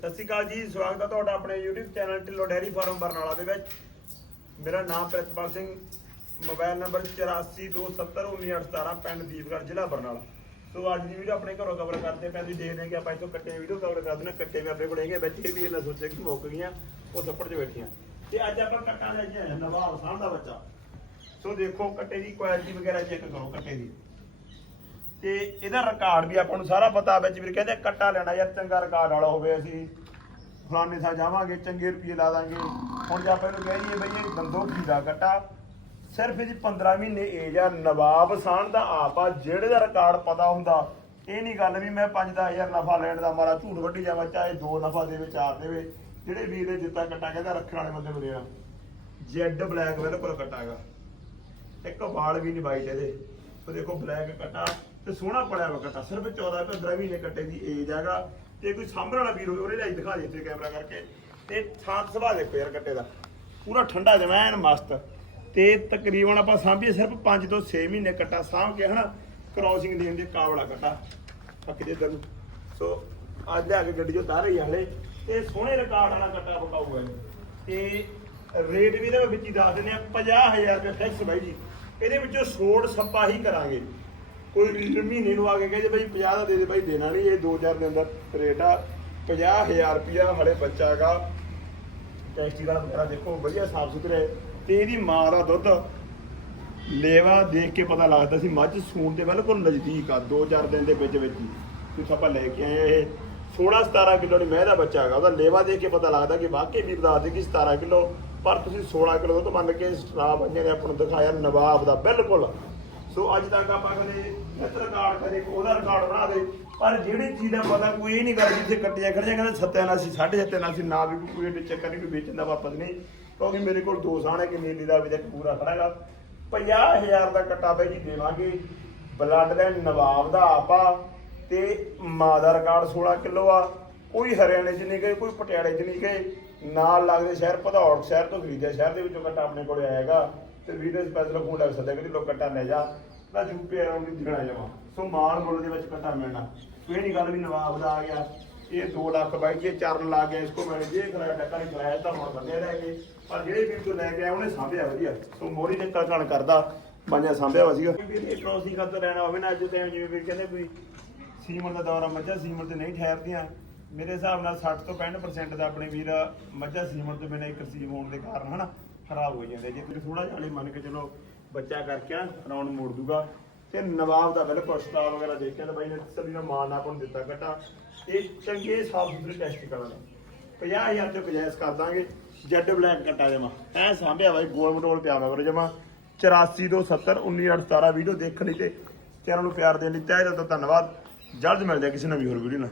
ਸਤਿ ਸ਼੍ਰੀ ਅਕਾਲ ਜੀ, ਸਵਾਗਤ ਹੈ ਤੁਹਾਡਾ ਆਪਣੇ YouTube channel Dhillon dairy farm Barnala ਦੇ ਵਿੱਚ। ਮੇਰਾ ਨਾਮ ਪ੍ਰਿਤਪਾਲ ਸਿੰਘ, ਮੋਬਾਈਲ ਨੰਬਰ 84271918 ਪਿੰਡ ਦੀਪਗੜ੍ਹ, ਜ਼ਿਲ੍ਹਾ ਬਰਨਾਲਾ। ਸੋ ਅੱਜ ਦੀ ਵੀਡੀਓ ਆਪਣੇ ਘਰੋਂ ਕਵਰ ਕਰਦੇ ਪਏ ਤੁਸੀਂ ਦੇਖਦੇ ਕਿ ਆਪਾਂ ਇੱਥੋਂ ਕੱਟੇ ਵੀਡੀਓ ਕਵਰ ਕਰਦੇ ਨੇ ਕੱਟੇ ਵੀ ਆਪਣੇ ਕੋਲ ਹੈਗੇ ਵਿੱਚ ਇਹ ਵੀ ਇਹਨਾਂ ਸੋਚਿਆ ਕਿ ਮੁੱਕ ਗਈਆਂ, ਉਹ ਸੱਪੜ 'ਚ ਬੈਠੀਆਂ। ਤੇ ਅੱਜ ਆਪਾਂ ਕੱਟਾਂ ਲੈ ਕੇ ਆਏ ਹਾਂ ਨਵਾਬ ਸਾਹ ਦਾ ਬੱਚਾ। ਸੋ ਦੇਖੋ, ਕੱਟੇ ਦੀ ਕੁਆਲਿਟੀ ਵਗੈਰਾ ਚੈੱਕ ਕਰੋ, ਕੱਟੇ ਦੀ। ਤੇ ਇਹਦਾ ਰਿਕਾਰਡ ਵੀ ਆਪਾਂ ਨੂੰ ਸਾਰਾ ਪਤਾ ਵਿੱਚ ਵੀ ਕਹਿੰਦੇ ਕੱਟਾ ਲੈਣਾ ਯਾਰ, ਚੰਗਾ ਰਿਕਾਰਡ ਵਾਲਾ ਹੋਵੇ ਅਸੀਂ। ਫਲਾਣੇ ਥਾਂ ਜਾਵਾਂਗੇ, ਚੰਗੇ ਰੁਪਏ ਲਾ ਦਾਂਗੇ। ਹੁਣ ਜੇ ਆਪਾਂ ਇਹਨੂੰ ਕਹਿ ਦਈਏ ਬਈ ਇਹ ਬੰਦੋਖੀ ਦਾ ਕੱਟਾ? ਸਿਰਫ ਇਹਦੀ 15 ਮਹੀਨੇ ਏਜ ਆ, ਨਵਾਬ ਸਾਨ ਦਾ ਆਪ ਆ, ਜਿਹੜੇ ਦਾ ਰਿਕਾਰਡ ਪਤਾ ਹੁੰਦਾ, ਇਹ ਨਹੀਂ ਗੱਲ ਵੀ ਮੈਂ 5-10000 ਨਫਾ ਲੈਣ ਦਾ ਮਾਰਾ ਝੂਠ ਵੱਢੀ ਜਾਵਾਂ, ਚਾਹੇ ਦੋ ਨਫਾ ਦੇਵੇ, ਚਾਰ ਦੇਵੇ। ਜਿਹੜੇ ਵੀਰ ਨੇ ਦਿੱਤਾ ਕੱਟਾ, ਕਹਿੰਦਾ ਰੱਖਣ ਵਾਲੇ ਬੰਦੇ ਨੂੰ ਦੇਣਾ ਜੈਡ ਬਲੈਕ ਬਿਲਕੁਲ ਕੱਟਾਗਾ ਇੱਕ ਵਾਲ ਵੀ ਨਹੀਂ ਵਾਈਟ ਇਹਦੇ। ਸੋ ਦੇਖੋ ਬਲੈਕ ਕੱਟਾ ਤੇ ਸੋਹਣਾ ਪੜਿਆ ਵਾ ਕੱਟਾ। ਸਿਰਫ 14 15 ਮਹੀਨੇ ਕੱਟੇ ਦੀ ਏਜ ਹੈਗਾ। ਤੇ ਕੋਈ ਸਾਂਭਣ ਵਾਲਾ ਵੀਰ ਹੋਵੇ ਉਹਦੇ ਲਈ ਦਿਖਾ ਦੇ ਇੱਥੇ ਕੈਮਰਾ ਕਰਕੇ। ਤੇ ਥਾਂ ਸੁਭਾਅ ਦੇਖੋ ਯਾਰ ਕੱਟੇ ਦਾ। ਪੂਰਾ ਠੰਡਾ ਜਮੈਨ ਮਸਤ। ਤੇ ਤਕਰੀਬਨ ਆਪਾਂ ਸਾਂਭੀਏ ਸਿਰਫ 5 ਤੋਂ 6 ਮਹੀਨੇ ਕੱਟਾ ਸਾਂਭ ਕੇ ਹਨਾ ਕ੍ਰੋਸਿੰਗ ਦੇਣ ਦੇ ਕਾਬਲਾ ਕੱਟਾ। ਬਾਕੀ ਦੇ ਦਰ ਸੋ, ਅੱਜ ਲਿਆ ਕੇ ਗੱਡੀ ਚੋਂ ਤਾਰੇ ਹਲੇ। ਤੇ ਸੋਹਣੇ ਰਿਕਾਰਡ ਵਾਲਾ ਕੱਟਾ ਬਕਾਊਗਾ ਜੀ ਤੇ ਰੇਟ ਵੀ ਇਹਦੇ ਵਿੱਚ ਹੀ ਦੱਸ ਦਿੰਦੇ ਆ 50000 ਰੁਪਏ ਫਿਕਸ ਬਾਈ ਜੀ। ਇਹਦੇ ਵਿੱਚੋਂ ਛੋੜ ਸੱਪਾ ਹੀ ਕਰਾਂਗੇ। ਕੋਈ ਵੀਰ ਮਹੀਨੇ ਨੂੰ ਆ ਕੇ ਕਹੇ ਬਈ 50 ਦਾ ਦੇ ਦੇ, ਬਾਈ ਦੇਣਾ ਨਹੀਂ ਇਹ 2000 ਦੇ ਅੰਦਰ ਰੇਟ ਆ। 50000 ਰੁਪਿਆ ਹਲੇ ਬੱਚਾ ਹੈਗਾ। ਟੈਸਟੀ ਵਾਲਾ ਬੱਕਰਾ ਦੇਖੋ, ਵਧੀਆ ਸਾਫ਼ ਸੁਥਰੇ ਤੇ ਇਹਦੀ ਮਾਂ ਦਾ ਦੁੱਧ ਲੇਵਾ ਦੇਖ ਕੇ ਪਤਾ ਲੱਗਦਾ ਸੀ, ਮੱਝ ਸੂਣ ਦੇ ਬਿਲਕੁਲ ਨਜ਼ਦੀਕ ਆ 2-4 ਦਿਨ ਦੇ ਵਿੱਚ ਵਿੱਚ ਹੀ। ਤੁਸੀਂ ਆਪਾਂ ਲੈ ਕੇ ਆਏ ਇਹ। 16-17 ਕਿਲੋ ਦੀ ਮਹਿ ਦਾ ਬੱਚਾ ਹੈਗਾ, ਉਹਦਾ ਲੇਵਾ ਦੇਖ ਕੇ ਪਤਾ ਲੱਗਦਾ ਕਿ ਵਾਕਈ ਵੀਰ ਦੱਸ ਦੇ ਕਿ 17 ਕਿਲੋ। ਪਰ ਤੁਸੀਂ 16 ਕਿਲੋ ਦੁੱਧ ਮੰਨ ਕੇ ਸਟਾਫ ਬੰਦੇ ਨੇ ਆਪਾਂ ਨੂੰ ਦਿਖਾਇਆ ਨਵਾਬ ਦਾ ਬਿਲਕੁਲ। ਸੋ ਅੱਜ ਤੱਕ ਆਪਾਂ ਕਦੇ ਇਸ ਰਿਕਾਰਡ ਕਦੇ ਉਹਦਾ ਰਿਕਾਰਡ ਬਣਾ ਦੇ। ਪਰ ਜਿਹੜੀ ਚੀਜ਼ ਦਾ ਪਤਾ ਕੋਈ ਇਹ ਨਹੀਂ ਗੱਲ ਜਿੱਥੇ ਕੱਟਿਆ ਖੜਿਆ, ਕਹਿੰਦੇ ਸੱਤਿਆ ਨਾਲ ਸੀ ਸਾਢੇ ਸੱਤਿਆ ਨਾਲ ਨਾ ਵੀ ਕੋਈ ਚੱਕਰ ਨਹੀਂ, ਕੋਈ ਵੇਚਣ ਦਾ ਵਾਪਸ ਨਹੀਂ। ਕਿਉਂਕਿ ਮੇਰੇ ਕੋਲ ਦੋ ਸਾਣੇ ਕਿ ਨੀਲੀ ਦਾ ਵੀ ਇੱਕ ਪੂਰਾ ਖੜਾਗਾ 50000 ਦਾ ਕੱਟਾ ਬਾਈ ਜੀ ਦੇਵਾਂਗੇ। ਬਲੱਡ ਲਾਈਨ ਨਵਾਬ ਦਾ ਆਪਾ ਤੇ ਮਾਂ ਦਾ ਰਿਕਾਰਡ 16 ਕਿਲੋ ਆ। ਕੋਈ ਹਰਿਆਣੇ ਚ ਨਹੀਂ ਗਏ, ਕੋਈ ਪਟਿਆਲੇ ਚ ਨਹੀਂ ਗਏ। ਨਾਲ ਲੱਗਦੇ ਸ਼ਹਿਰ ਭਦੌੜ ਸ਼ਹਿਰ ਤੋਂ ਖਰੀਦਿਆ, ਸ਼ਹਿਰ ਦੇ ਵਿੱਚੋਂ ਕੱਟਾ ਆਪਣੇ ਕੋਲੇ ਆਏਗਾ ਤੇ ਵੀਰੇ ਸਪੈਸ਼ਲ ਫੋਨ ਲੱਗ ਸਕਦਾ ਕਿ ਲੋਕ ਕੱਟਾ ਲੈ ਜਾ ਨਾ ਯੂਪੀ ਅਰਾਊਂਡ ਨਹੀਂ ਦਿਖਣਾ ਜਾਵਾ ਸੋ ਮਾਲ ਮੁੱਲ ਦੇ ਵਿੱਚ ਕੱਟਾ ਮਿਲਣਾ। ਕੋਈ ਨਹੀਂ ਗੱਲ ਵੀ ਨਵਾਬ ਦਾ ਆ ਗਿਆ। ਇਹ 2 ਲੱਖ ਬਾਈ ਜੇ ਚਰਨ ਲਾ ਗਿਆ ਇਸਕੋ ਮੈਂ ਜੇ ਕਰਾਇਆ ਟੱਕਾ ਨਹੀਂ ਕਰਾਇਆ ਤਾਂ ਹੁਣ ਬੰਦੇ ਰਹਿ ਗਏ। ਪਰ ਜਿਹੜੇ ਵੀਰ ਤੋਂ ਲੈ ਕੇ ਆਇਆ, ਉਹਨੇ ਸਾਂਭਿਆ ਵਧੀਆ। ਸੋ ਮੋਰੀ ਨੇ ਕਲਕਣ ਕਰਦਾ ਬਾਂਝਾ ਸਾਂਭਿਆ ਵਾ ਸੀਗਾ। ਵੀਰ, ਇਹ ਰਹਿਣਾ ਹੋਵੇ ਨਾ, ਅੱਜ ਦੇ ਟਾਈਮ ਜਿਵੇਂ ਵੀ ਕਹਿੰਦੇ ਕੋਈ ਸੀਮਨ ਦਾ ਦੌਰਾ ਮੱਝਾਂ ਸੀਮਨ ਤੇ ਨਹੀਂ ਠਹਿਰਦੀਆਂ। ਮੇਰੇ ਹਿਸਾਬ ਨਾਲ 60 ਤੋਂ 65% ਦਾ ਆਪਣੇ ਵੀਰ ਮੱਝਾਂ ਸੀਮਣ ਤੋਂ ਬਿਨਾਂ ਇੱਕ ਸੀਮ ਹੋਣ ਦੇ ਕਾਰਨ ਹਨਾ, ਖਰਾਬ ਹੋ ਜਾਂਦੇ ਜੇ ਤੁਸੀਂ ਥੋੜਾ ਜਿਹਾ ਹਲੇ ਮੰਨ ਕੇ ਚਲੋ ਬੱਚਾ ਕਰਕੇ ਰਾਉਂਡ ਮੋੜ ਦੂਗਾ। ਤੇ ਨਵਾਬ ਦਾ ਬਿਲਕੁਲ ਸਟਾਰ ਵਗੈਰਾ ਦੇਖਿਆ ਤਾਂ ਬਾਈ ਨੇ ਤਸੱਲੀ ਨਾਲ ਮਾਨ ਆਪਾਂ ਨੂੰ ਦਿੱਤਾ ਘਟਾ। ਇਹ ਚੰਗੇ ਸਾਫ਼ ਸੁਥਰੇ ਟੈਸਟ ਕਰਾਂਗੇ 50000 ਤੇ ਗੁਜਾਇਸ਼ ਕਰ ਦਾਂਗੇ। ਜੈਡ ਬਲੈਕ ਕੱਟਾ ਜਮਾ। ਐ ਸਾਂਭਿਆ ਬਾਈ, ਗੋਲ ਮਟੋਲ ਪਿਆ ਮਗਰ ਜਮਾ। 84 ਤੋਂ 70 19 17 ਵੀਡੀਓ ਦੇਖਣ ਲਈ ਤੇ ਚੈਨਲ ਨੂੰ ਪਿਆਰ ਦੇਣ ਲਈ ਤਹਿ ਦਿਲ ਤੋਂ ਧੰਨਵਾਦ। ਜਲਦ ਮਿਲਦੇ ਆ ਕਿਸੇ ਨਵੀਂ ਹੋਰ ਵੀਡੀਓ ਨਾਲ।